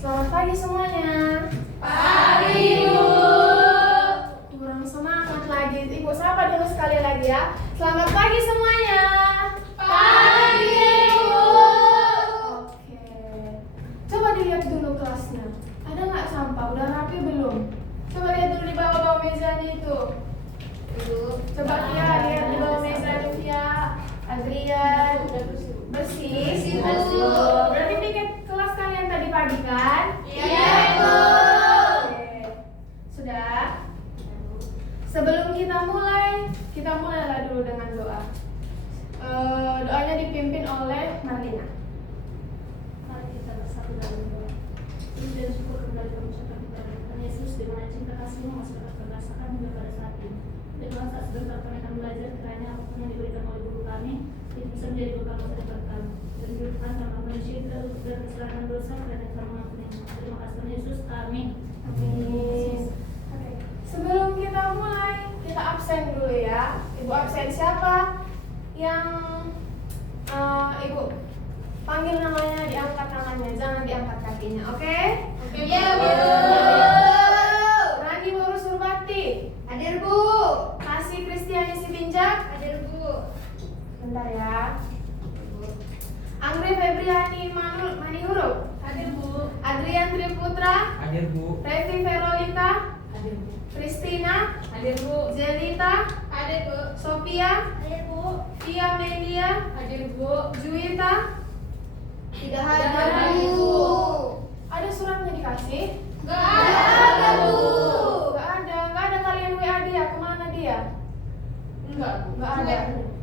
Selamat pagi semuanya. Pagi, Bu. Kurang semangat lagi. Ibu sapa dulu sekali lagi ya. Selamat pagi semuanya. Pagi, Bu. Oke. Coba dilihat dulu kelasnya. Ada nggak sampah? Udah rapi belum? Coba lihat dulu di bawah-bawah mejanya itu. Coba Via lihat di bawah meja itu Via. Adrian. Bersih. Berarti tiket kelas kalian tadi pagi kan? Iya, Bu. Oke. Sudah? Sebelum kita mulailah dulu dengan doa. Doanya dipimpin oleh Marlina. Mari kita bersatu dalam doa. Puji dan syukur kembali kami ucapkan kepada Tuhan Yesus di mana cinta kasih-Mu masih dapat merasakan hingga pada saat ini. Dan Tuhan saat sebentar kami akan belajar kiranya apapun yang diberikan oleh guru kami itu bisa menjadi bekal masa depan kami. Dan berikan kami manusia dan kesalahan dosa karena kami mengampuni. Terima kasih Tuhan Yesus. Amin. Amin. Oke. Sebelum kita mulai, kita absen dulu ya. Ibu absen siapa? Yang Ibu panggil namanya, diangkat tangannya, jangan diangkat kakinya, oke? Iya, Bu. Rani Boru Surbakti, Hadir, Bu. Kasih Kristiani Sitinjak, Hadir, Bu. bentar ya. Anggrek Febriani Manihuruk, Hadir, Bu. Adrian Triputra, Hadir, Bu. Revi Verolika, Hadir, Bu. Kristina, Hadir, Bu. Zelita, Hadir, Bu. Sophia, Hadir, Bu. Via Melia, Hadir, Bu. Juwita. Tidak hadir, Bu. Ada suratnya dikasih? Nggak ada, Bu. Nggak ada kalian WA dia, kemana dia? Enggak, Bu. Nggak ada.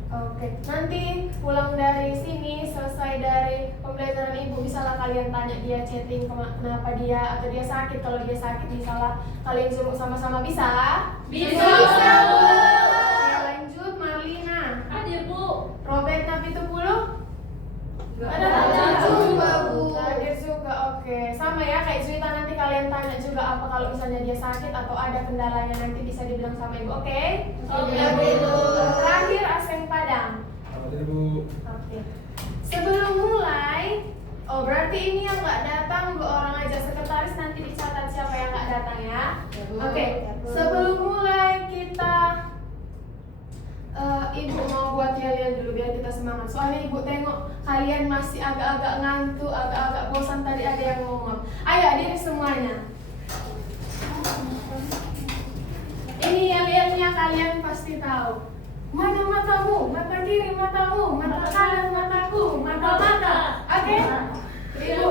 Oke, nanti pulang dari sini, selesai dari pembelajaran ibu, bisalah kalian tanya dia, chatting kenapa dia, atau dia sakit. Kalau dia sakit, bisalah kalian suruh sama-sama, bisa? Bisa, Bu. Bu. Oke, lanjut, Marlina. Hadir, Bu. Robert Napitupulu? Nggak Ada ada juga, Bu. Nggak ada juga, oke. Sama ya, kayak Juwita, nanti kalian tanya juga apa kalau misalnya dia sakit atau ada kendalanya, nanti bisa dibilang sama ibu, oke? Oke, Bu. Terakhir, Aseng Padang. Hadir, Bu. Oke. Sebelum mulai, oh berarti ini yang nggak datang 2 orang aja. Sekretaris nanti dicatat siapa yang nggak datang ya. Oke. Sebelum mulai kita ibu mau buat yel-yel dulu biar kita semangat. Soalnya ibu tengok kalian masih agak-agak ngantuk, agak-agak bosan, tadi ada yang ngomong. Ayo hadiri semuanya. Ini yel-yelnya kalian pasti tahu. Mana matamu, mata kiri matamu, mata kanan mataku, mata-mata. Oke? Ibu,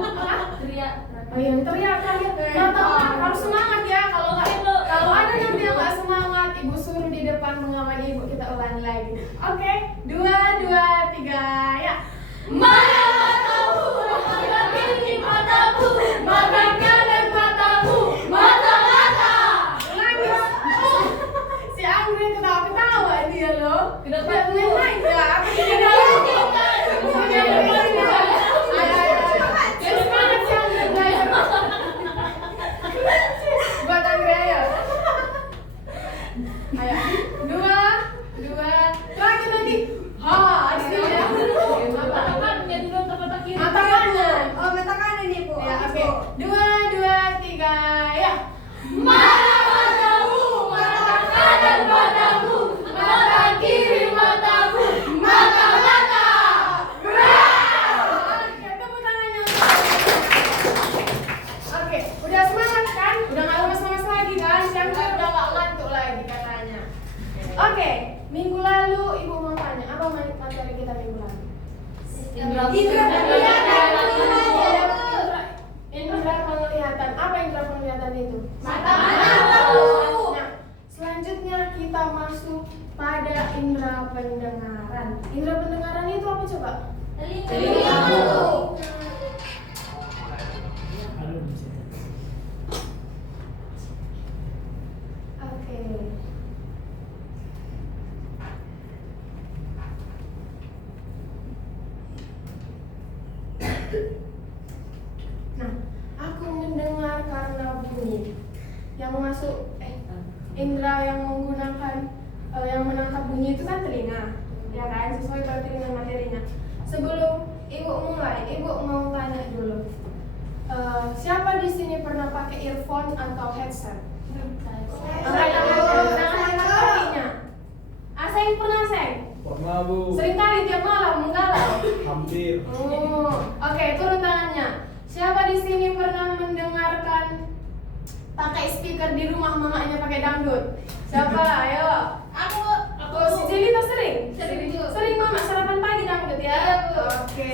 apa? Teriak. Oh iya, teriak kalian. Mata harus semangat ya. Kalau ada nanti yang nggak semangat, ibu suruh di depan mengamati ibu, kita ulangi lagi. Oke, 2, 3, ya. Mana matamu, mata kiri matamu, mata kanan matamu, mata-mata. Lagi. Si Anggrek ketawa-ketawa dia loh. Kenapa? Main main ya. Apa sih dia? Ayo, semangat si Anggrek, guys. Buat Anggrek ya. Ayo, 2, terakhir nanti. Ha, ada sini ya. Mata kanan, jadi mata kiri. Mata kanan. Oh, mata kanan nih, Bu. Ya, oke. 2, 3, ya. Mana matamu, mata kanan matamu, mata kiri matamu, mata-mata. Oke, tepuk tangannya. Oke, udah semangat kan? Udah nggak lemas-lemas lagi kan? Siang udah nggak ngantuk lagi katanya. Oke, minggu lalu ibu mau tanya apa materi kita minggu lalu? Indra penglihatan. Indra penglihatan. Apa indra penglihatan itu? Mata, Bu. Nah, selanjutnya kita masuk pada indra pendengaran. Indra pendengaran itu apa coba? Telinga, Bu. ya kan? Sesuai berarti dengan materinya. Sebelum ibu mulai, ibu mau tanya dulu. Siapa di sini pernah pakai earphone atau headset? Angkat kakinya. Aseng pernah, Seng? Pernah, Bu. Sering kali tiap malam menggalau. Hampir. Oke, turun tangannya. Siapa di sini pernah mendengarkan pakai speaker di rumah mamanya pakai dangdut? Siapa? Ayo. Aku. Si Jelita sering? Sering, Bu. Sering mama sarapan pagi dangdut ya? Iya, Bu. Oke.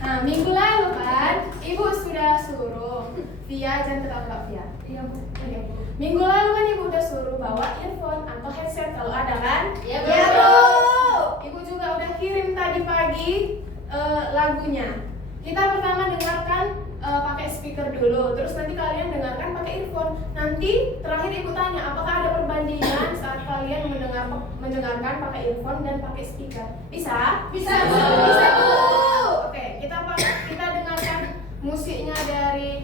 Nah, minggu lalu kan, ibu sudah suruh Via, jangan ketawa Via. Iya, Bu. Oke. Minggu lalu kan ibu udah suruh bawa earphone atau headset kalau ada kan? Iya, Bu. Iya, Bu. Ibu juga udah kirim tadi pagi lagunya. Kita pertama dengarkan pakai speaker dulu, terus nanti kalian dengarkan pakai earphone. Nanti terakhir ibu tanya apakah ada perbandingan saat kalian mendengarkan pakai earphone dan pakai speaker. Bisa? Bisa, Bu. Bisa, Bu. Oke, kita dengarkan musiknya dari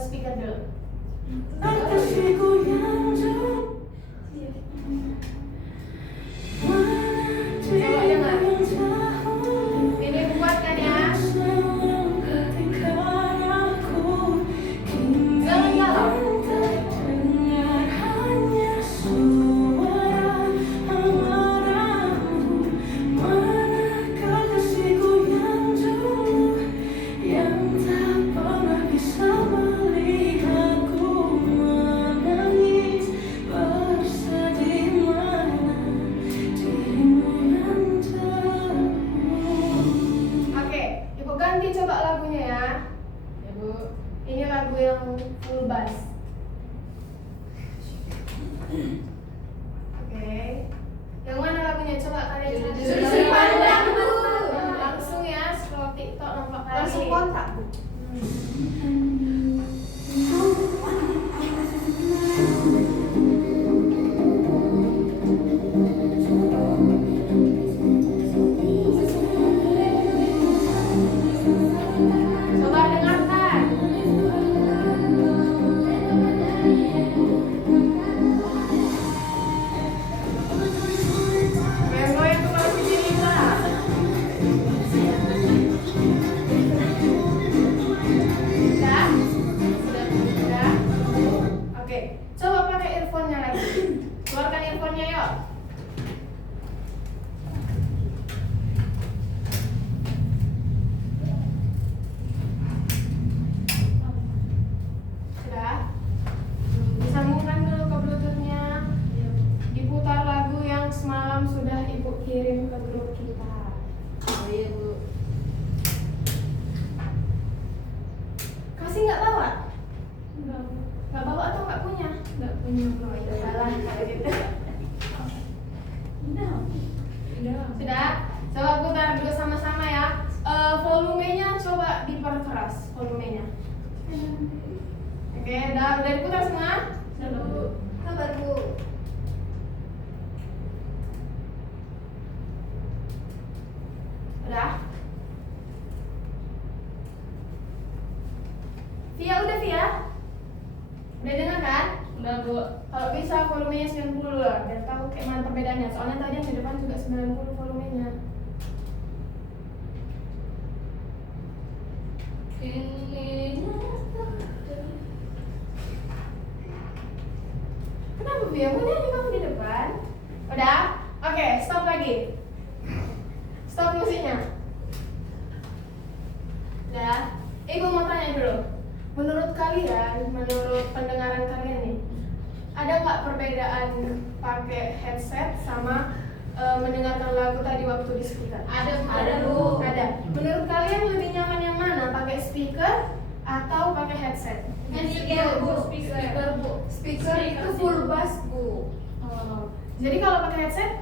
speaker dulu. Coba dengar. Ini buatkan ya. Jangan galau. Oke, ibu ganti coba lagunya ya. Ya, Bu. Ini lagu yang full bass. Oke. Yang mana lagunya? Coba kalian cari. Sudut pandang, Bu. Langsung ya, scroll TikTok nampak kali. Langsung kontak, Bu. Coba dengarkan. Goyang-goyang kepala si Jelita. Sudah? Sudah? Oke, coba pakai earphone-nya lagi. Keluarkan earphone-nya yuk. Sudah? Disambungkan dulu ke Bluetooth-nya. Diputar lagu yang semalam sudah ibu kirim ke grup kita. Oh, iya, Bu. Kasih nggak bawa? Enggak, Bu. Nggak bawa atau nggak punya? Enggak punya. Oh iya salah kalau gitu. Udah. Sudah? Coba putar dulu sama-sama ya. Volumenya coba diperkeras volumenya. Oke, udah diputar semua? Sabar, Bu. Sabar, Bu. Udah? Via udah Via? Udah dengar kan? Udah, Bu. Kalau bisa volumenya 90 lah, biar tahu kayak mana perbedaannya. Soalnya tadi yang di depan juga 90 volumenya. Kenapa Via? Mau nyanyi kamu di depan? Udah? Oke, stop lagi. Stop musiknya. Udah? Ibu mau tanya dulu. Menurut kalian, menurut pendengaran kalian nih, ada nggak perbedaan pakai headset sama mendengarkan lagu tadi waktu di speaker? Ada, Bu. Ada. Menurut kalian lebih nyaman yang mana? Pakai speaker atau pakai headset? Speaker, Bu. Speaker, Bu. Speaker itu full bass, Bu. Oh. Jadi kalau pakai headset?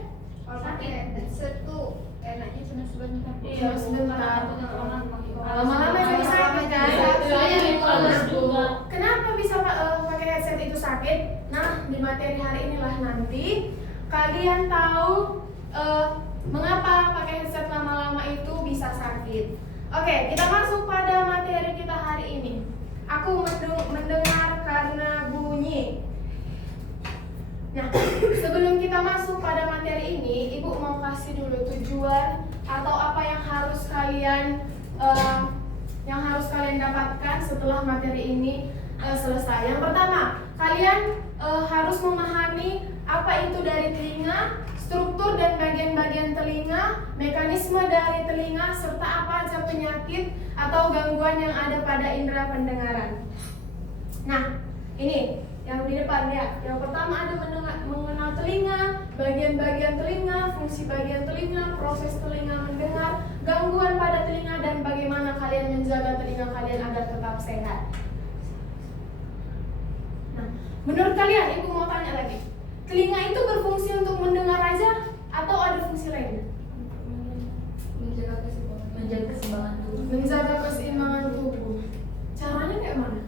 Kalau pakai headset tuh enaknya cuma sebentar. Iya, sebentar. Lama-lama Lama-lama jadi sakit kan? Soalnya males juga. Kenapa bisa pakai headset itu sakit? Nah, di materi hari inilah nanti kalian tahu mengapa pakai headset lama-lama itu bisa sakit. Oke, kita masuk pada materi kita hari ini. Aku mendengar karena bunyi. Nah, sebelum kita masuk pada materi ini, Ibu mau kasih kalian dapatkan setelah materi ini selesai. Yang pertama, kalian harus memahami apa itu dari telinga, struktur dan bagian-bagian telinga, mekanisme dari telinga, serta apa aja penyakit atau gangguan yang ada pada indera pendengaran. Nah, ini yang di depan ya. Yang pertama ada mengenal telinga, bagian-bagian telinga, fungsi bagian telinga, proses telinga mendengar, gangguan pada telinga, dan bagaimana kalian menjaga telinga kalian agar tetap sehat. Nah, menurut kalian, Ibu mau tanya lagi, telinga itu berfungsi untuk mendengar aja atau ada fungsi lain? Menjaga keseimbangan tubuh. Menjaga keseimbangan tubuh. Caranya kayak mana?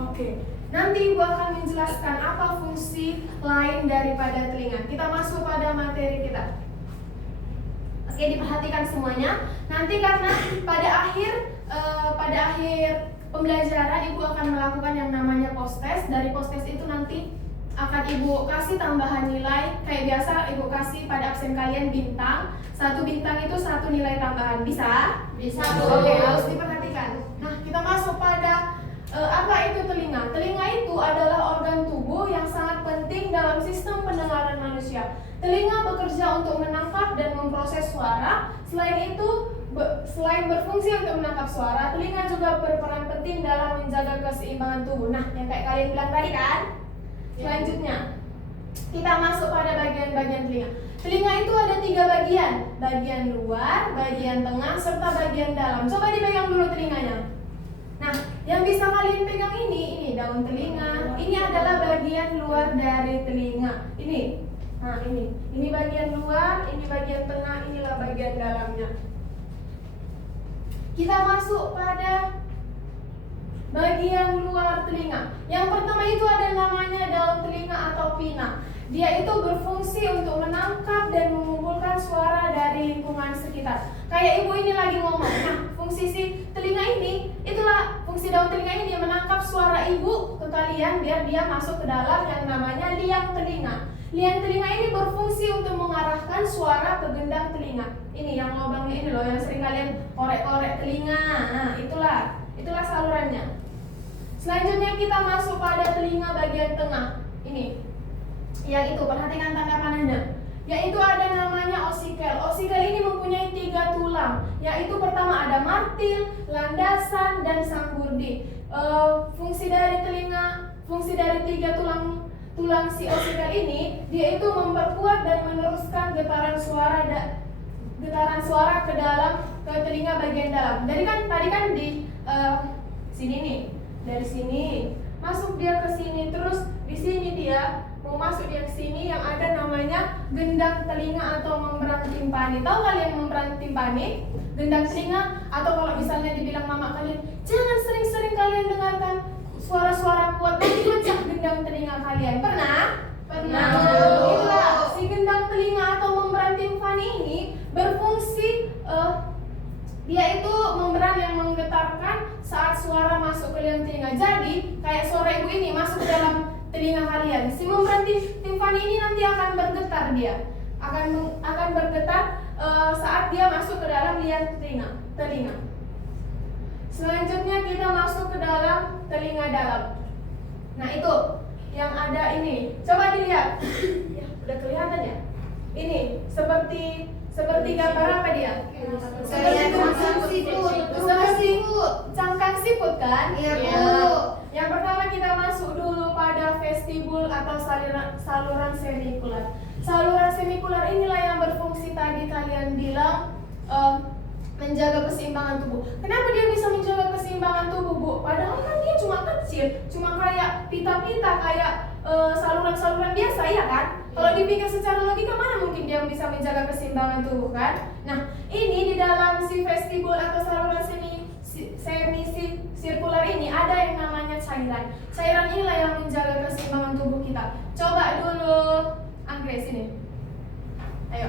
Oke, nanti Ibu akan menjelaskan apa fungsi lain daripada telinga. Kita masuk pada materi kita. Oke, diperhatikan semuanya. Nanti karena pada akhir pembelajaran Ibu akan melakukan yang namanya post test. Dari post test itu nanti akan Ibu kasih tambahan nilai. Kayak biasa Ibu kasih pada absen kalian bintang. 1 bintang itu 1 nilai tambahan. Bisa? Bisa. Oke, harus diperhatikan. Nah, kita masuk pada apa itu telinga? Telinga itu adalah organ tubuh yang sangat penting dalam sistem pendengaran manusia. Telinga bekerja untuk menangkap dan memproses suara. Selain itu, selain berfungsi untuk menangkap suara, telinga juga berperan penting dalam menjaga keseimbangan tubuh. Nah, yang kayak kalian bilang tadi kan? Selanjutnya, kita masuk pada bagian-bagian telinga. Telinga itu ada 3 bagian. Bagian luar, bagian tengah, serta bagian dalam. Coba dipegang dulu telinganya. Nah, yang bisa kalian pegang ini daun telinga. Ini adalah bagian luar dari telinga. Ini. Nah, ini bagian luar, ini bagian tengah, inilah bagian dalamnya. Kita masuk pada bagian luar telinga. Yang pertama itu ada namanya daun telinga atau pinna. Dia itu berfungsi untuk menangkap dan mengumpulkan suara dari lingkungan sekitar. Kayak Ibu ini lagi ngomong. Nah, fungsi si telinga ini, itulah fungsi daun telinga ini menangkap suara Ibu ke kalian biar dia masuk ke dalam yang namanya liang telinga. Liang telinga ini berfungsi untuk mengarahkan suara ke gendang telinga. Ini yang lubangnya ini loh, yang sering kalian korek-korek telinga. Nah, itulah salurannya. Selanjutnya kita masuk pada telinga bagian tengah. Ini. Yang itu, perhatikan tanda panahnya. Yaitu ada namanya osikel. Osikel ini mempunyai 3 tulang. Yaitu pertama ada martil, landasan, dan sanggurdi. Fungsi dari 3 tulang si osikel ini, dia itu memperkuat dan meneruskan getaran suara ke telinga bagian dalam. Tadi kan di sini nih. Dari sini masuk dia ke sini, terus di sini dia mau masuk dia ke sini yang ada namanya gendang telinga atau membran timpani. Tahu kalian membran timpani? Gendang telinga, atau kalau misalnya dibilang mama kalian, jangan sering-sering kalian dengarkan suara-suara kuat, nanti pecah gendang telinga kalian. Pernah? Itulah si gendang telinga atau membran timpani ini berfungsi dia itu membran yang menggetarkan saat suara masuk ke liang telinga. Jadi kayak suara Ibu ini masuk ke dalam telinga kalian. Si membran timpani ini nanti akan bergetar, dia akan bergetar saat dia masuk ke dalam liang telinga. Selanjutnya kita masuk ke dalam telinga dalam. Nah, itu yang ada ini. Coba dilihat. Ya, udah kelihatan ya? Ini seperti gambar apa dia? Kayak cangkang siput kan? Iya, Bu. Yang pertama kita masuk dulu pada vestibul atau saluran semikular. Saluran semikular inilah yang berfungsi tadi kalian bilang menjaga keseimbangan tubuh. Kenapa dia bisa menjaga keseimbangan tubuh, Bu? Padahal kan dia cuma kecil, cuma kayak pita-pita, kayak saluran-saluran biasa, ya kan? Kalau dipikir secara logika, mana mungkin dia bisa menjaga keseimbangan tubuh, kan? Nah, ini di dalam si vestibul atau saluran sirkular ini ada yang namanya cairan. Cairan inilah yang menjaga keseimbangan tubuh kita. Coba dulu, Anggrek sini. Ayo.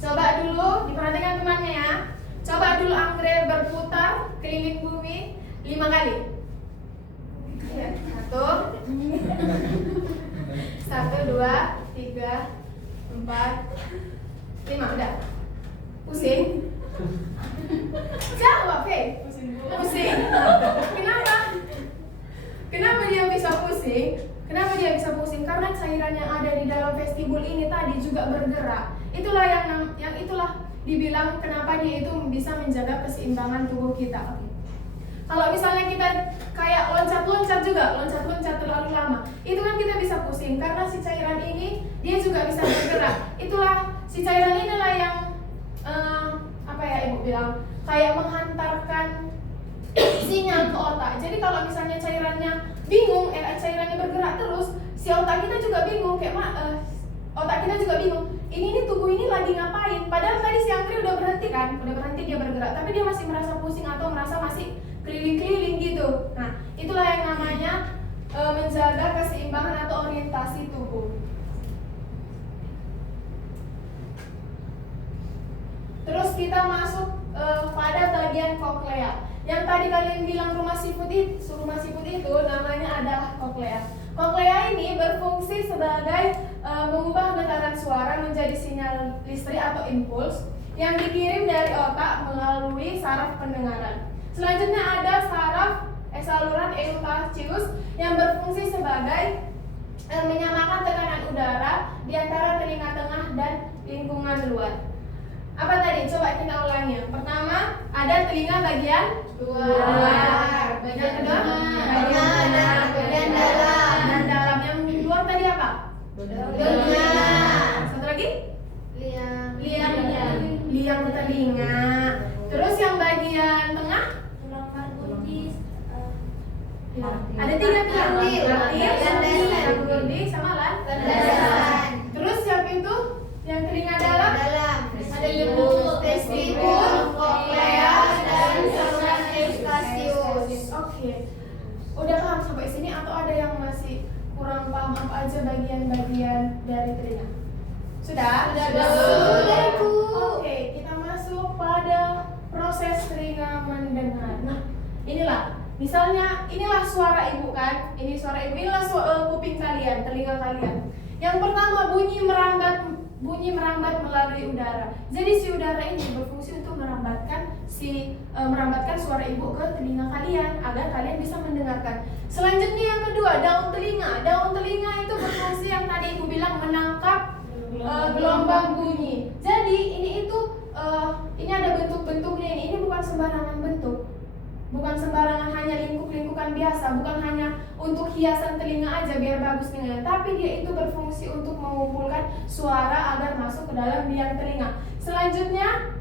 Coba dulu, diperhatikan temannya ya. Coba dulu Anggrek berputar keliling bumi 5 kali. Ya, 1, 2, 2, 3, 4, 5, udah. Pusing? Jawab, Fe. Pusing. Kenapa? Kenapa dia bisa pusing? Kenapa dia bisa pusing? Karena cairan yang ada di dalam vestibul ini tadi juga bergerak. Itulah yang itulah dibilang kenapa dia itu bisa menjaga keseimbangan tubuh kita. Kalau misalnya kita kayak loncat-loncat juga, loncat-loncat terlalu lama, itu kan kita bisa pusing karena si cairan ini dia juga bisa bergerak. Itulah si cairan inilah yang apa ya ibu bilang, kayak menghantarkan sinyal ke otak. Jadi kalau misalnya cairannya bingung, cairannya bergerak terus, si otak kita juga bingung, otak kita juga bingung. Ini tubuh ini lagi ngapain? Padahal tadi si Angkri udah berhenti kan, udah berhenti dia bergerak, tapi dia masih merasa pusing atau merasa masih keliling-keliling gitu. Nah, itulah yang namanya menjaga keseimbangan atau orientasi tubuh. Terus kita masuk pada bagian koklea. Yang tadi kalian bilang rumah siput itu namanya adalah koklea. Koklea ini berfungsi sebagai mengubah getaran suara menjadi sinyal listrik atau impuls yang dikirim dari otak melalui saraf pendengaran. Selanjutnya ada saluran eustasius yang berfungsi sebagai menyamakan tekanan udara di antara telinga tengah dan lingkungan luar. Apa tadi? Coba kita ulangi. Pertama, ada telinga bagian luar. Bagian kedua, bagian dalam. Dan dalam yang luar tadi apa? Telinga. Satu lagi? Liang telinga. Terus yang bagian tengah? Ada 3 tiang. Landir, sama landasan. Terus yang itu, yang telinga dalam? Ada vestibul, koklea, dan saluran eustasius. Oke. Udah paham sampai sini atau ada yang masih kurang paham apa aja bagian-bagian dari telinga? Sudah? Sudah, Bu. Oke, kita masuk pada proses telinga mendengar. Nah, inilah. Misalnya, inilah suara ibu kan? Ini suara ibu, inilah kuping kalian, telinga kalian. Yang pertama bunyi merambat melalui udara. Jadi si udara ini berfungsi untuk merambatkan suara ibu ke telinga kalian agar kalian bisa mendengarkan. Selanjutnya yang kedua, daun telinga. Daun telinga itu berfungsi yang tadi ibu bilang menangkap gelombang bunyi. Jadi ini ada bentuk-bentuknya ini. Ini bukan sembarangan bentuk. Bukan sembarangan hanya lingkup-lingkupan biasa, bukan hanya untuk hiasan telinga aja biar bagus dengannya, tapi dia itu berfungsi untuk mengumpulkan suara agar masuk ke dalam biang telinga. Selanjutnya,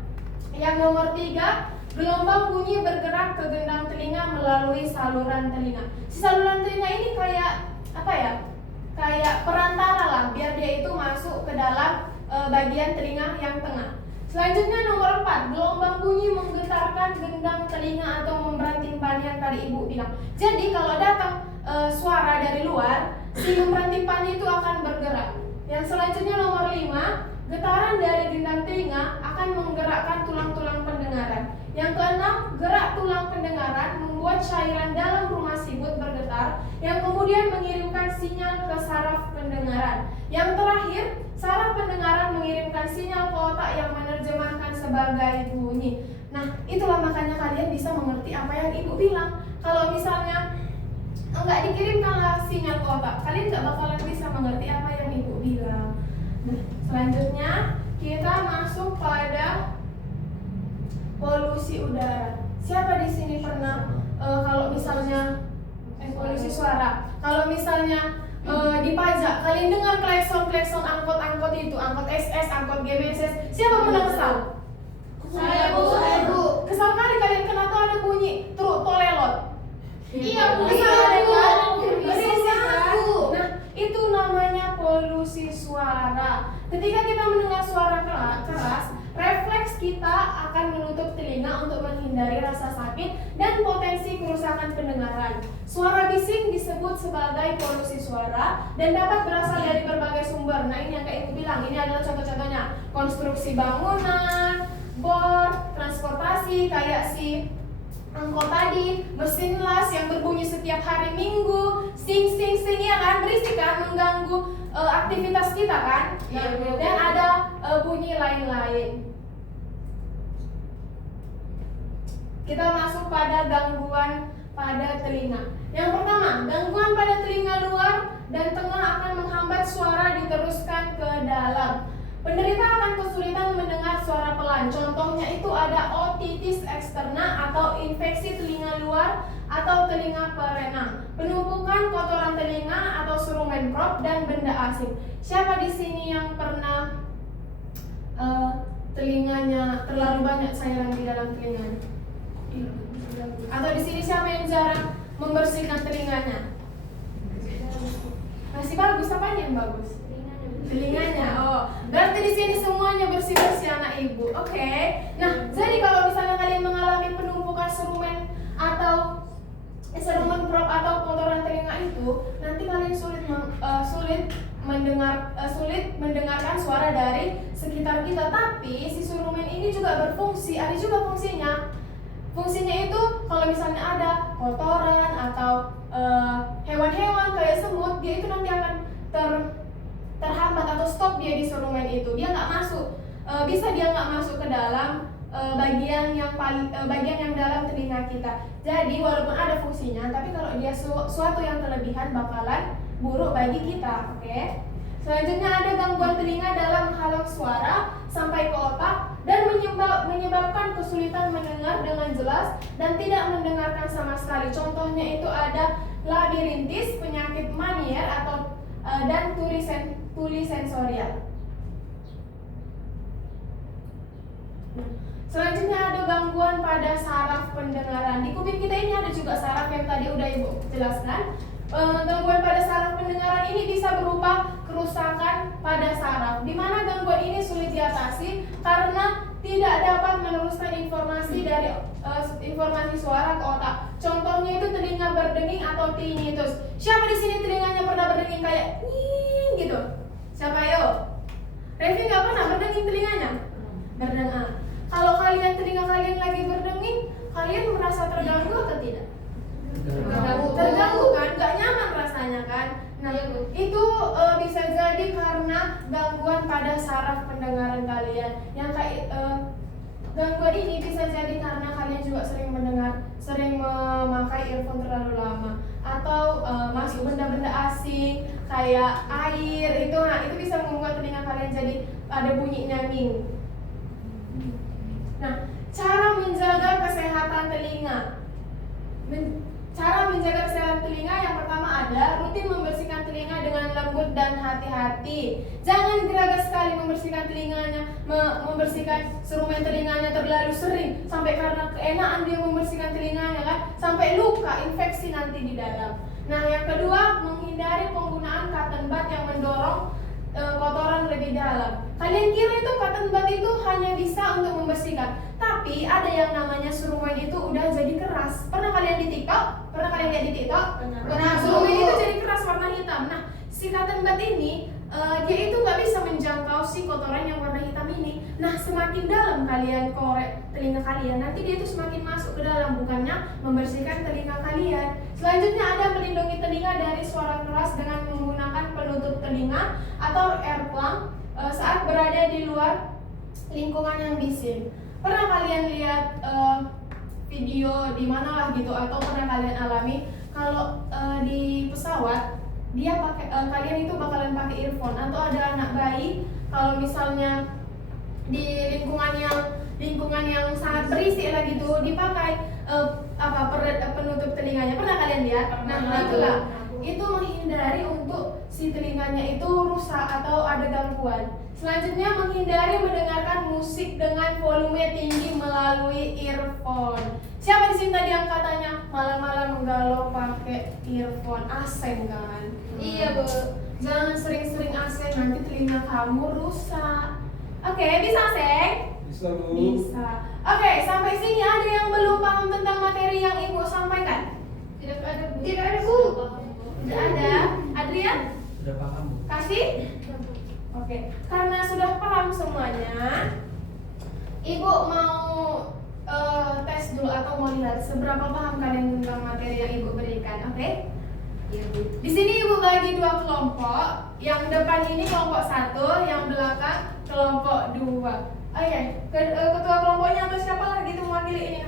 yang nomor 3, gelombang bunyi bergerak ke gendang telinga melalui saluran telinga. Si saluran telinga ini kayak apa ya? Kayak perantara lah, biar dia itu masuk ke dalam bagian telinga yang tengah. Selanjutnya nomor 4, gelombang bunyi menggetarkan gendang telinga atau membran timpani yang tadi ibu bilang. Jadi kalau datang suara dari luar, si membran timpani itu akan bergerak. Yang selanjutnya nomor 5, getaran dari gendang telinga akan menggerakkan tulang-tulang pendengaran. Yang keenam, gerak tulang pendengaran membuat cairan dalam rumah siput bergetar yang kemudian mengirimkan sinyal ke saraf pendengaran. Yang terakhir, saraf pendengaran mengirimkan sinyal ke otak yang menerjemahkan sebagai bunyi. Nah, itulah makanya kalian bisa mengerti apa yang ibu bilang. Kalau misalnya enggak dikirimkanlah sinyal ke otak, kalian enggak bakalan bisa mengerti apa yang ibu bilang. Nah, selanjutnya kita masuk pada polusi udara. Siapa di sini pernah kalau misalnya polusi suara? Kalau misalnya dipajak, kalian dengar klekson angkot itu, angkot SS, angkot GBSS. Siapa pernah kesal? Saya Bu. Kesal kali kalian kena tuh ada bunyi truk tolelot. Iya, Bu. Kesal ada kan? Berisik, Bu. Nah, itu namanya polusi suara. Ketika kita mendengar suara keras, refleks kita akan menutup telinga untuk menghindari rasa sakit dan potensi kerusakan pendengaran. Suara bising disebut sebagai polusi suara dan dapat berasal dari berbagai sumber. Nah, ini yang kayak ibu bilang, ini adalah contoh-contohnya. Konstruksi bangunan, bor, transportasi kayak si angkot tadi, mesin las yang berbunyi setiap hari Minggu, sing ya kan, berisik kan, mengganggu aktivitas kita kan? Iya, Bu. Dan ada bunyi lain-lain. Kita masuk pada gangguan pada telinga. Yang pertama, gangguan pada telinga luar dan tengah akan menghambat suara diteruskan ke dalam. Penderita akan kesulitan mendengar suara pelan. Contohnya itu ada otitis eksterna atau infeksi telinga luar atau telinga perenang, penumpukan kotoran telinga atau serumen prop dan benda asing. Siapa di sini yang pernah telinganya terlalu banyak cairan di dalam telinganya? Atau di sini siapa yang jarang membersihkan telinganya? Masih bagus, apa yang bagus? Telinganya. Oh, berarti di sini semuanya bersih-bersih anak ibu. Oke. Nah, jadi kalau misalnya kalian mengalami penumpukan serumen atau serumen prop atau kotoran telinga itu, nanti kalian sulit mendengarkan suara dari sekitar kita. Tapi si serumen ini juga berfungsi, ada juga fungsinya. Fungsinya itu kalau misalnya ada kotoran atau hewan-hewan kayak semut, dia itu nanti akan terhambat atau stop dia di serumen itu. Dia nggak masuk, bisa dia nggak masuk ke dalam bagian yang dalam telinga kita. Jadi walaupun ada fungsinya, tapi kalau dia suatu yang kelebihan bakalan buruk bagi kita. Oke. Selanjutnya ada gangguan telinga dalam menghalang suara sampai ke otak dan menyebabkan kesulitan mendengar dengan jelas dan tidak mendengarkan sama sekali. Contohnya itu ada labirintis, penyakit Meniere atau dan tuli sensorial. Selanjutnya ada gangguan pada saraf pendengaran. Di kuping kita ini ada juga saraf yang tadi udah ibu jelaskan. Gangguan pada saraf pendengaran ini bisa berupa kerusakan pada saraf, di mana gangguan ini sulit diatasi karena tidak dapat meneruskan informasi dari informasi suara ke otak. Contohnya itu telinga berdenging atau tinnitus. Siapa di sini telinganya pernah berdenging kayak nih gitu? Siapa yo? Revi nggak pernah berdenging telinganya? Berdenging. Kalau kalian telinga kalian lagi berdenging, kalian merasa terganggu atau tidak? Terganggu kan? Gak nyaman rasanya kan? Nah, itu bisa jadi karena gangguan pada saraf pendengaran kalian. Yang kayak gangguan ini bisa jadi karena kalian juga sering memakai earphone terlalu lama atau masuk benda-benda asing kayak air itu. Nah, itu bisa membuat telinga kalian jadi ada bunyi nyanging. Nah, cara menjaga kesehatan telinga. Cara menjaga kesehatan telinga yang pertama ada rutin membersihkan telinga dengan lembut dan hati-hati. Jangan geragas sekali membersihkan telinganya, membersihkan serumen telinganya terlalu sering sampai karena keenaan dia membersihkan telinganya kan, sampai luka, infeksi nanti di dalam. Nah, yang kedua menghindari penggunaan cotton bud yang mendorong kotoran lebih dalam. Kalian kira itu cotton bud itu hanya bisa untuk membersihkan, tapi ada yang namanya serumen itu udah jadi keras. Pernah kalian di TikTok? Pernah kalian lihat di TikTok? Pernah. Serumen itu jadi keras warna hitam. Nah, si cotton bud ini dia itu nggak bisa menjangkau si kotoran yang warna hitam ini. Nah, semakin dalam kalian korek telinga kalian, nanti dia itu semakin masuk ke dalam, bukannya membersihkan telinga kalian. Selanjutnya ada melindungi telinga dari suara keras dengan menggunakan penutup telinga atau earplug saat berada di luar lingkungan yang bising. Pernah kalian lihat video di mana lah gitu, atau pernah kalian alami kalau di pesawat dia pakai kalian itu bakalan pakai earphone, atau ada anak bayi kalau misalnya di lingkungan yang sangat berisik lah gitu dipakai penutup telinganya. Pernah kalian lihat? Nah, itulah itu menghindari untuk si telinganya itu rusak atau ada gangguan. Selanjutnya menghindari mendengarkan musik dengan volume tinggi melalui earphone. Siapa di sini tadi yang katanya malam-malam menggalau pakai earphone? Asing kan? Iya, Bu. Jangan sering-sering asing, nanti telinga kamu rusak. Oke, bisa asing? Bisa, Bu. Bisa. Oke, sampai sini ada yang belum paham tentang materi yang Ibu sampaikan? Tidak ada, Bu. Tidak ada, Bu. Tidak ada. Adrian? Sudah paham, Bu? Kasih? Oke, karena sudah paham semuanya, Ibu mau tes dulu atau mau lihat seberapa paham kalian tentang materi yang Ibu berikan, oke? Iya Bu. Di sini ibu bagi 2 kelompok. Yang depan ini kelompok 1, yang belakang kelompok 2. Oh iya, ketua kelompoknya atau siapa lah gitu mewakili ini.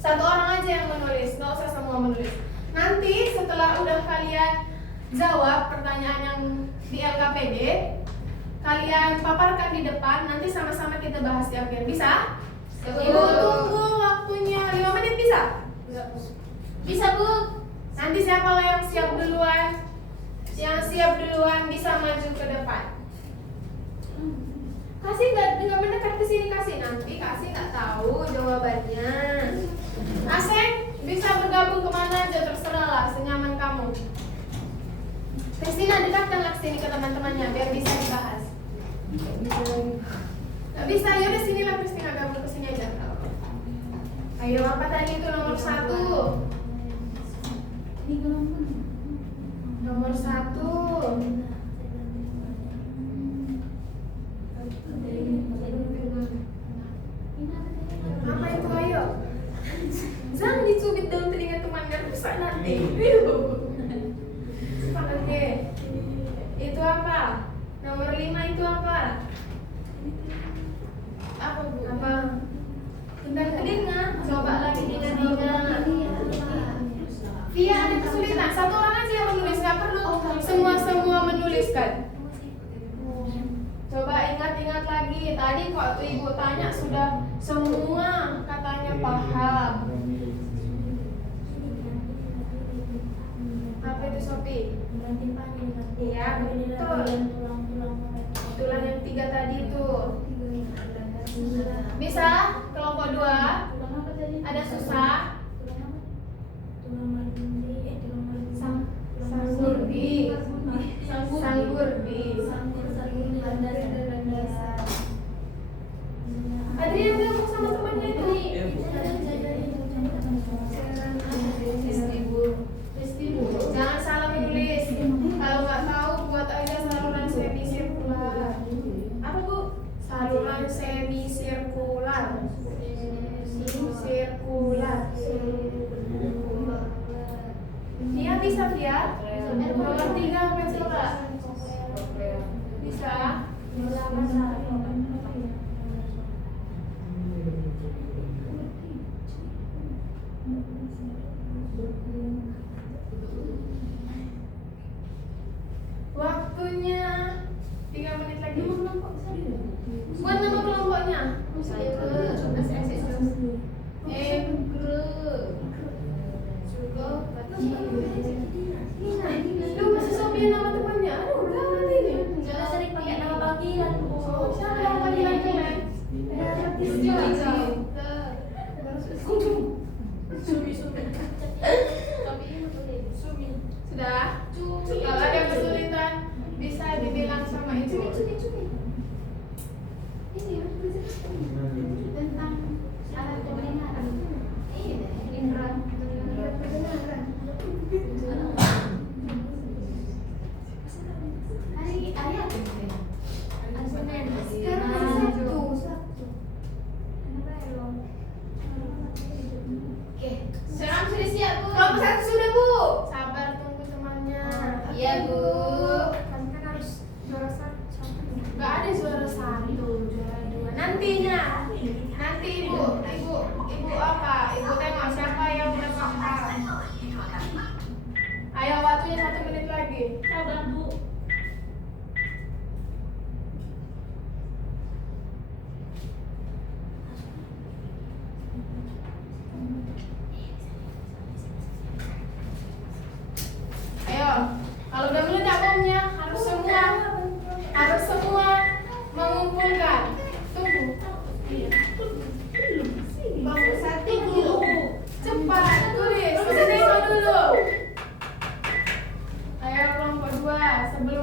Satu orang aja yang menulis, nggak usah semua menulis. Nanti setelah udah kalian jawab pertanyaan yang di LKPD, kalian paparkan di depan, nanti sama-sama kita bahas di akhir. Bisa? Ibu tunggu waktunya 5 menit bisa? Bisa Bu? Nanti siapa lah yang siap duluan? Yang siap duluan bisa maju ke depan. Kasih nggak dengan mendekat ke sini kasih, nanti kasih nggak tahu jawabannya. Aseng bisa bergabung kemana aja terserah lah, senyaman kamu. Kristina dekatkanlah ke sini ke teman-temannya biar bisa dibahas. Nggak bisa, yaudah sinilah Kristina gabung ke sini aja. Ayo apa tadi itu nomor 1? Nomor 1. Apa itu ayo? Jangan dicubit dalam telinga teman kan rusak nanti. Oke. Itu apa? Nomor 5 itu apa? Apa Bu? Apa? Bentar telinga. Coba lagi diingat-ingat. Via ada kesulitan. Satu orang aja yang menulis, nggak perlu semua menuliskan. Coba ingat-ingat lagi. Tadi waktu ibu tanya sudah semua katanya paham. Apa itu Sophie? Iya betul. Itulah yang 3 tadi itu. Bisa? Kelompok 2 ada susah. Sanggurdi. Adrian gabung sama temannya itu. Jangan salah menulis. Kalau nggak tahu buat aja saluran semisirkular. Apa Bu? Saluran semisirkular. Sirkular. Dia bisa Via? Nomor 3 apa coba? Bisa? Waktunya 3 menit lagi. Buat nama kelompoknya. Lu masih Sophia nama temannya? Aduh, udah nanti nih. Sudah sering pakai nama panggilan Bu. Siapa yang panggilan kalian? Sudah? Kalau ada kesulitan bisa dibilang sama itu. Ini tentang alat pendengaran. Indra pendengaran. Hari apa? Sekarang Sabtu. Oke, sekarang sudah siap Bu. Kelompok 1 sudah Bu. Sabar tunggu temannya. Iya Bu. Kan harus juara 1. Gak ada juara 1, juara 2. Nantinya. Nanti ibu apa? Ibu tengok siapa yang udah paham. Ayo waktunya 1 menit lagi. Sabar Bu. Ayo, kalau udah meledak bomnya harus semua mengumpulkan. Tunggu. Kelompok 1 dulu. Cepat tulis. Tengok dulu. Ayo kelompok 2 sebelum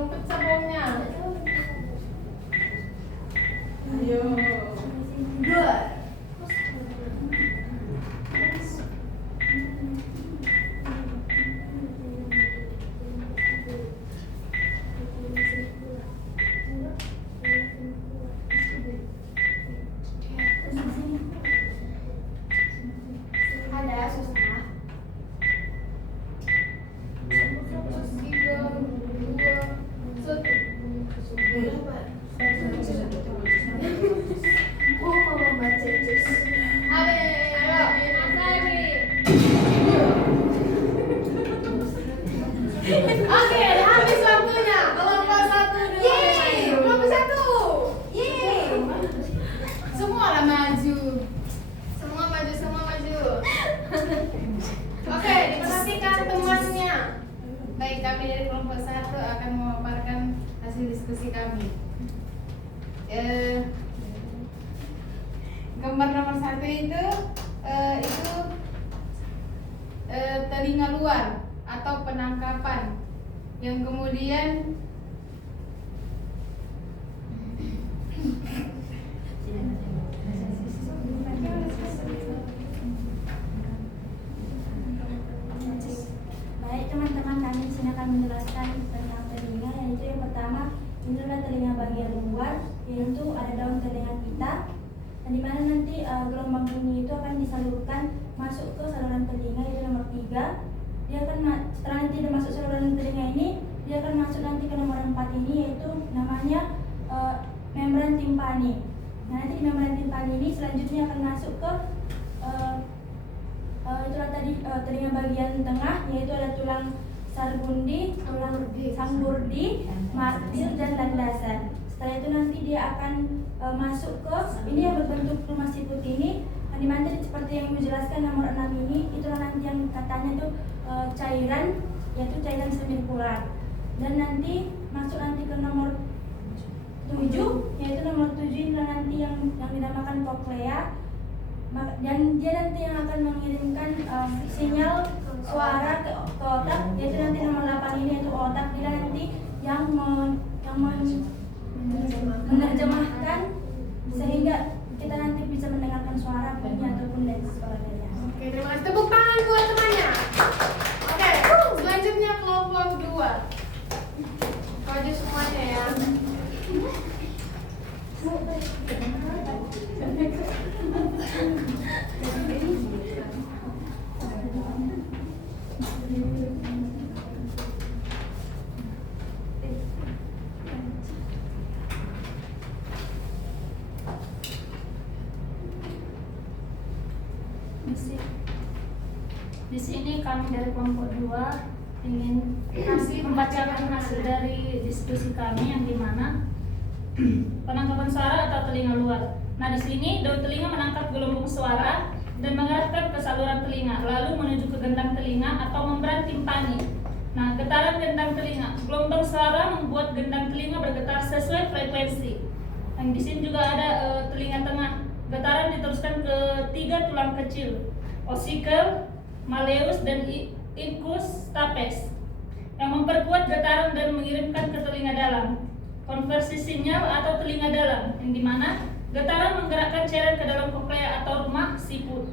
Oke, udah habis waktunya. Kelompok 1 dulu. Yeay, kelompok 1. Yeay. Semua lah maju. Semua maju, semua maju. Oke, diperhatikan temannya. Baik, kami dari kelompok 1 akan memaparkan hasil diskusi kami. Gambar nomor 1 itu telinga luar atau penangkapan yang kemudian Baik teman-teman, kami di sini akan menjelaskan tentang telinga, yaitu yang pertama ini adalah telinga bagian luar, yaitu ada daun telinga kita, dan dimana nanti gelombang bunyi itu akan disalurkan masuk ke saluran telinga, yaitu nomor 3. Dia akan setelah nanti dia masuk saluran telinga ini, dia akan masuk nanti ke nomor 4 ini, yaitu namanya membran timpani. Nah, nanti di membran timpani ini selanjutnya akan masuk ke itulah tadi telinga bagian tengah, yaitu ada tulang sargundi, tulang sangburdi, martil, dan landasan. Setelah itu nanti dia akan masuk ke ini yang berbentuk rumah siput ini, di mana seperti yang Ibu jelaskan nomor 6 ini, itulah nanti yang katanya tuh cairan, yaitu cairan semikular. Dan nanti masuk nanti ke nomor 7, yaitu nomor 7 inilah nanti yang dinamakan koklea. Dan dia nanti yang akan mengirimkan sinyal suara ke otak, yaitu nanti nomor 8 ini, yaitu otak. Dia nanti yang menerjemahkan sehingga kita nanti bisa mendengarkan suara bunyi ataupun dan sebagainya. Oke, terima kasih. Tepuk tangan buat temannya. Oke, selanjutnya kelompok 2. Maju semuanya ya. Di sini kami dari kelompok 2 ingin membacakan hasil dari diskusi kami yang dimana penangkapan suara atau telinga luar. Nah, di sini daun telinga menangkap gelombang suara dan mengarahkan ke saluran telinga, lalu menuju ke gendang telinga atau membran timpani. Nah, getaran gendang telinga, gelombang suara membuat gendang telinga bergetar sesuai frekuensi. Dan di sini juga ada telinga tengah. Getaran diteruskan ke 3 tulang kecil, ossicle, malleus, dan incus stapes, yang memperkuat getaran dan mengirimkan ke telinga dalam. Konversi sinyal atau telinga dalam, yang dimana getaran menggerakkan cairan ke dalam koklea atau rumah siput.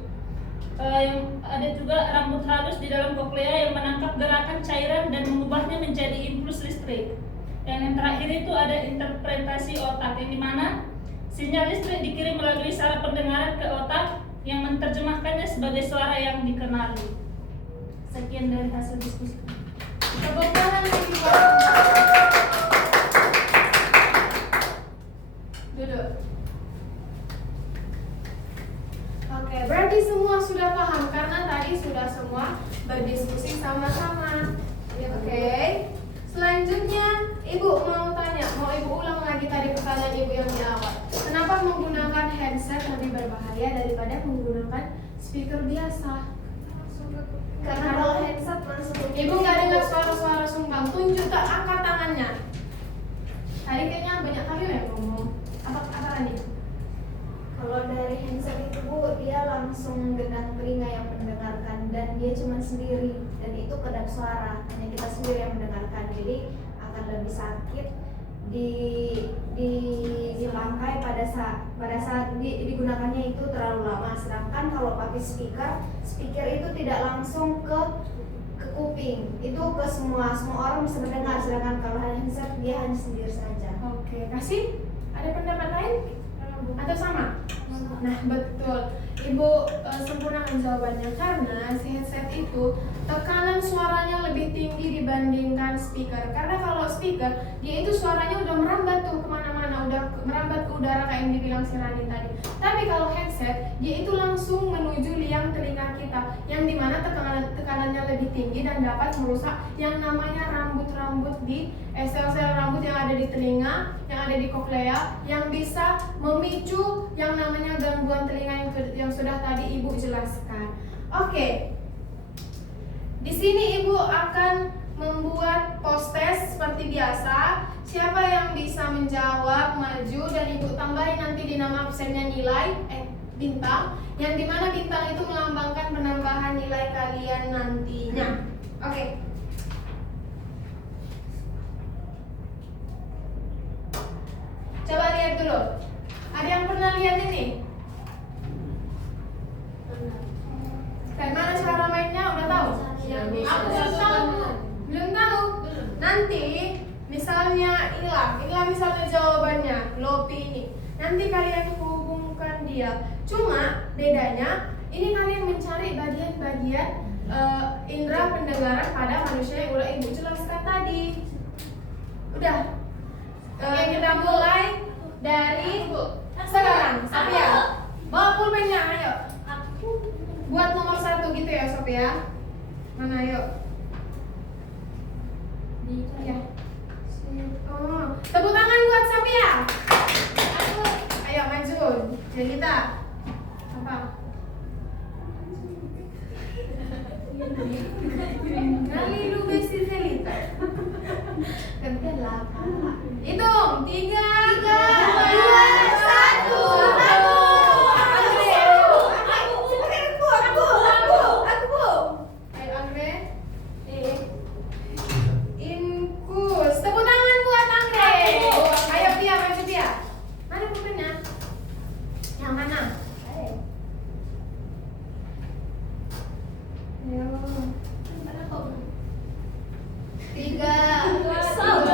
Yang ada juga rambut halus di dalam koklea yang menangkap gerakan cairan dan mengubahnya menjadi impuls listrik. Yang terakhir itu ada interpretasi otak, yang dimana sinyal listrik dikirim melalui saraf pendengaran ke otak yang menerjemahkannya sebagai suara yang dikenali. Sekian dari hasil diskusi. Tepuk tangan lagi. Duduk. Oke, berarti semua sudah paham karena tadi sudah semua berdiskusi sama-sama. Oke. Selanjutnya, Ibu mau tanya, mau Ibu ulang lagi tadi pertanyaan Ibu yang di awal. Kenapa menggunakan headset lebih berbahaya daripada menggunakan speaker biasa? Karena kalau headset langsung Ibu nggak dengar suara-suara sumbang. Tunjuk ke angkat tangannya. Tadi kayaknya banyak kali yang ngomong. Apa tadi? Kalau dari handset itu Bu, dia langsung gendang telinga yang mendengarkan dan dia cuma sendiri dan itu kedap suara, hanya kita sendiri yang mendengarkan, jadi akan lebih sakit dipakai pada saat digunakannya itu terlalu lama. Sedangkan kalau pakai speaker itu tidak langsung ke kuping, itu ke semua orang bisa mendengar, sedangkan kalau handset dia hanya sendiri saja. Oke, kasih. Ada pendapat lain? Atau sama? Nah, betul. Ibu sempurnakan jawabannya karena si headset itu tekanan suaranya lebih tinggi dibandingkan speaker. Karena kalau speaker, dia itu suaranya udah merambat tuh kemana-mana, udah merambat ke udara kayak yang dibilang si Rani tadi. Tapi kalau headset, dia itu langsung menuju liang telinga kita, yang dimana tekanannya lebih tinggi dan dapat merusak yang namanya rambut-rambut di sel-sel rambut yang ada di telinga, yang ada di koklea, yang bisa memicu yang namanya gangguan telinga yang sudah tadi Ibu jelaskan. Oke. Di sini Ibu akan membuat post test seperti biasa. Siapa yang bisa menjawab maju dan Ibu tambahin nanti di nama absennya nilai bintang, yang dimana bintang itu melambangkan penambahan nilai kalian nantinya. Oke. Coba lihat dulu. Ada yang pernah lihat ini? Kayak mana cara mainnya? Udah tahu? Aku belum tahu. Belum tahu. Nanti misalnya inilah misalnya jawabannya Lopi ini. Nanti kalian hubungkan dia. Cuma bedanya ini kalian mencari bagian-bagian indera pendengaran pada manusia yang udah Ibu jelaskan tadi. Udah. Kita mulai dari sekarang. Sophia, bawa pulpennya, ayo. Buat nomor 1 gitu ya, Sophia. Mana, ayo. Ya. Oh, tepuk tangan buat Sophia. Ayo maju, Jelita. Apa? Kali lu besi Jelita. Gantian lah. Hitung 3, 2, 1. Ayo Andre. Inkus. Tepuk tangan buat Andre. Ayo Pia, maju Pia. Mana pulpennya? Yang mana? Ayo. 3, 2, 1.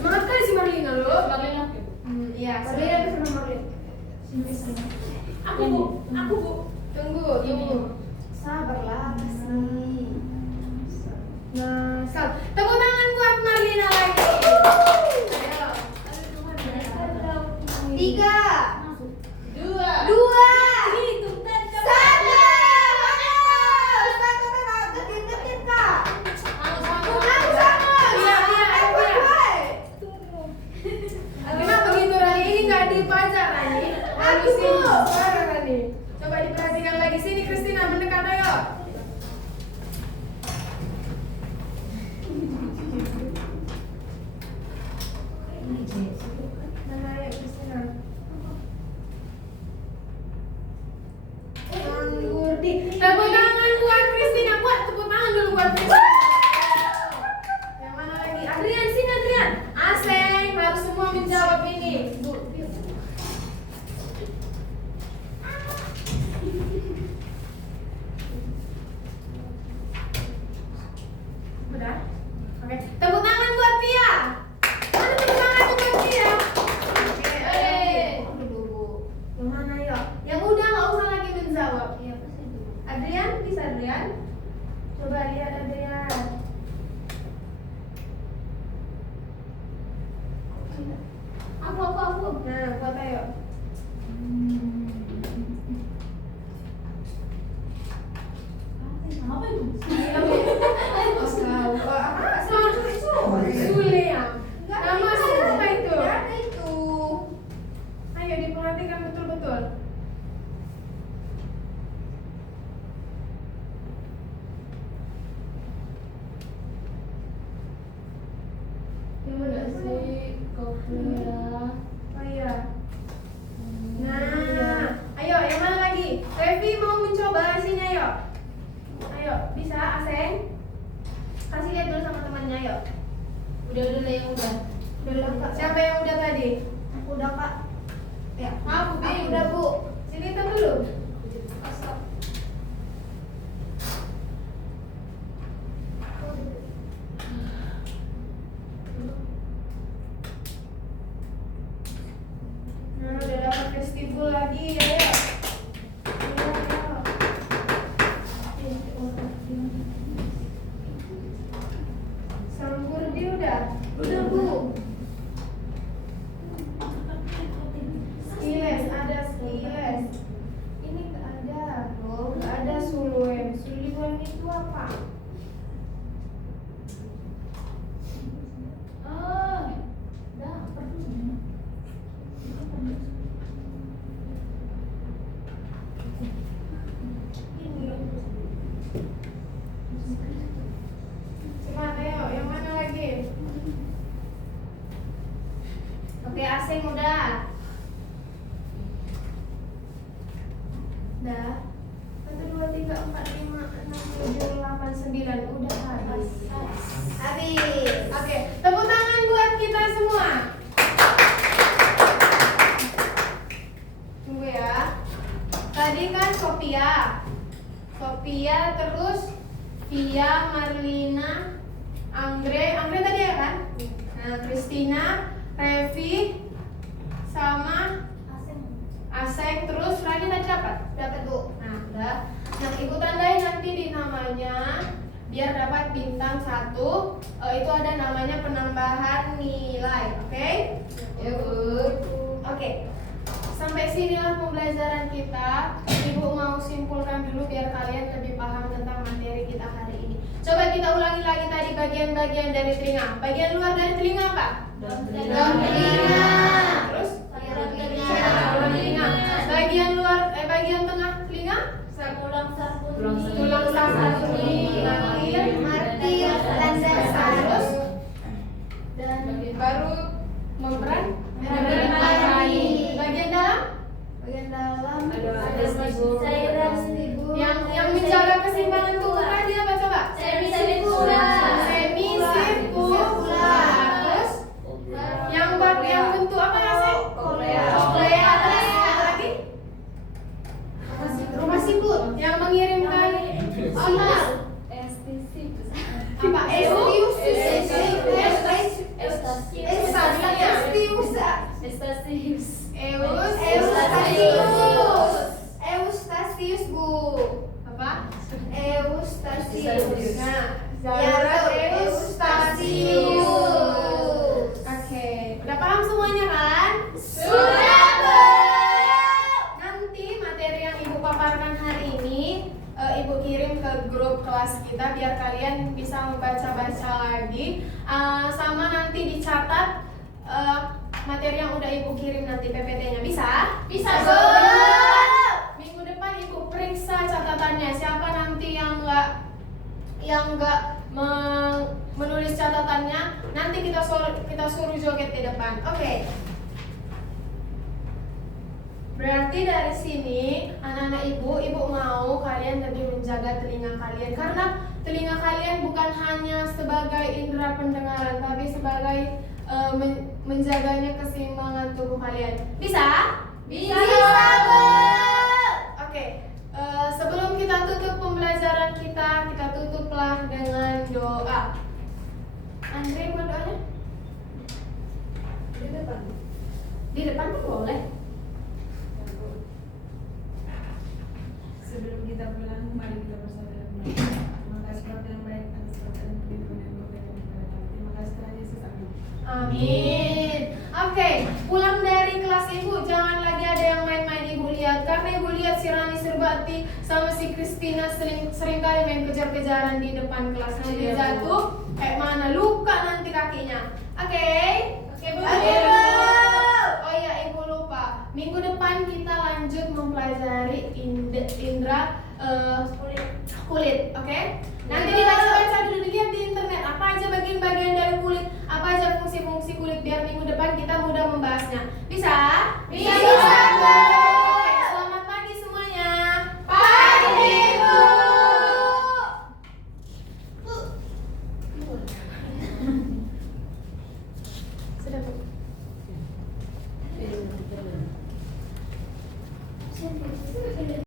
Semangat kali si Marlina lo. Iya. Marlina bisa nomor 5. Aku bu. Tunggu. Sabarlah kasih. Nah, tepuk tangan buat Marlina lagi. Ayo. 3, 2, 2, Hitung dan 1. Ketin Kak. Kenapa begitu Rani? Ini nggak dipajak Rani. Halusin suara Rani. Coba diperhatikan lagi sini Christina, mendekat ayo. Mana ayo Christina? Anggur di. Tepuk tangan buat Christina. Buat tepuk tangan dulu buat Christina. Yang mana lagi? Adrian, sini Adrian. Aseng, harus semua menjawab ini. Udah? Oke. Tepuk tangan buat Pia. Mana tepuk tangan buat Pia? Oke. Yang mana yuk? Yang udah nggak usah lagi menjawab. Adrian, bisa Adrian? Coba lihat Adrian. Aku. Nah, buat ayo. Apa itu? Sule ya. Nama siapa itu? Ada itu. Ayo diperhatikan betul-betul. Gimana sih kopinya? Oh iya. Nah, ayo yang mana lagi? Revi mau mencoba sini ayo. Ayo, bisa Aseng? Kasih lihat dulu sama temannya ayo. Udah yang udah. Udah Kak. Siapa yang udah tadi? Aku udah Kak. Ya. Aku Aku udah Bu. Sini kita dulu. Simpul lagi, ayo. Sangburdi udah? Udah, Bu. Skiles, ada skiles. Ini nggak ada, loh. Nggak ada suluen. Suluen itu apa? Oh, dapat. Cepat ayo, yang mana lagi? Oke, asing udah. Dah. 1, 2, 3, 4, 5, 6, 7, 8, 9. Udah habis. Habis. Oke, tepuk tangan buat kita semua. Tunggu ya. Tadi kan Sophia terus Via, Marlina, Angre tadi ya kan? Nah, Christina, Revi, sama Aseng, terus Rani tadi dapat Bu. Nah, udah. Yang ibu tandai nanti di namanya biar dapat bintang 1. Itu ada namanya penambahan nilai, oke? Ya Bu. Oke. Sampai sinilah pembelajaran kita. Ibu mau simpulkan dulu biar kalian lebih paham tentang materi kita hari ini. Coba kita ulangi lagi tadi bagian-bagian dari telinga. Bagian luar dari telinga apa? Daun telinga. Terus? Daun telinga. Daun telinga. Bagian luar, bagian tengah telinga? Tulang saruni, Martil, landasan. Terus? Dan baru membran? Membran. Bagian dalam? Bagian dalam Ada cairan stibul. Yang menjaga keseimbangan tubuh tadi apa coba? Semisirkular. Terus? Yang bentuk apa ya, Seng? Koklea. Koklea. Terus apa lagi? Rumah siput. Yang mengirimkan Otak. apa? Eus? Eustasius, Bu. Apa? Eustasius. Nah, Ya, betul. Eustasius. Oke, udah paham semuanya kan? Sudah, Bu. Nanti materi yang Ibu paparkan hari ini Ibu kirim ke grup kelas kita biar kalian bisa membaca-baca lagi. Sama nanti dicatat materi yang udah Ibu kirim nanti PPT-nya. Bisa? Bisa, Bu. Bu. Minggu depan Ibu periksa catatannya. Siapa nanti yang nggak menulis catatannya, nanti kita suruh joget di depan. Oke. Berarti dari sini anak-anak ibu mau kalian lebih menjaga telinga kalian, karena telinga kalian bukan hanya sebagai indera pendengaran, tapi sebagai menjaganya keseimbangan tubuh kalian. Bisa? Bisa, Bu. Oke. Sebelum kita tutup pembelajaran kita tutuplah dengan doa. Andre, mau doanya? Di depan. Di depan tuh boleh. Sebelum kita pulang, mari kita bersabda. Terima kasih Bapak yang baik atas berkat dan perlindungan yang memberikan kepada kami. Terima kasih Tuhan Yesus. Amin. Amin. Oke, pulang dari kelas ibu jangan lagi ada yang main-main. Ibu lihat, karena ibu lihat si Rani Serbati sama si Christina sering kali main kejar-kejaran di depan kelas. Nanti jatuh kayak mana, luka nanti kakinya. Oke? Oke, Bu. Oke, Bu. Oh iya, ibu lupa. Minggu depan kita lanjut mempelajari indera kulit, oke? Nanti dibaca-baca dulu, dilihat di internet apa aja bagian-bagian dari kulit, apa aja fungsi-fungsi kulit biar minggu depan kita mudah membahasnya. Bisa?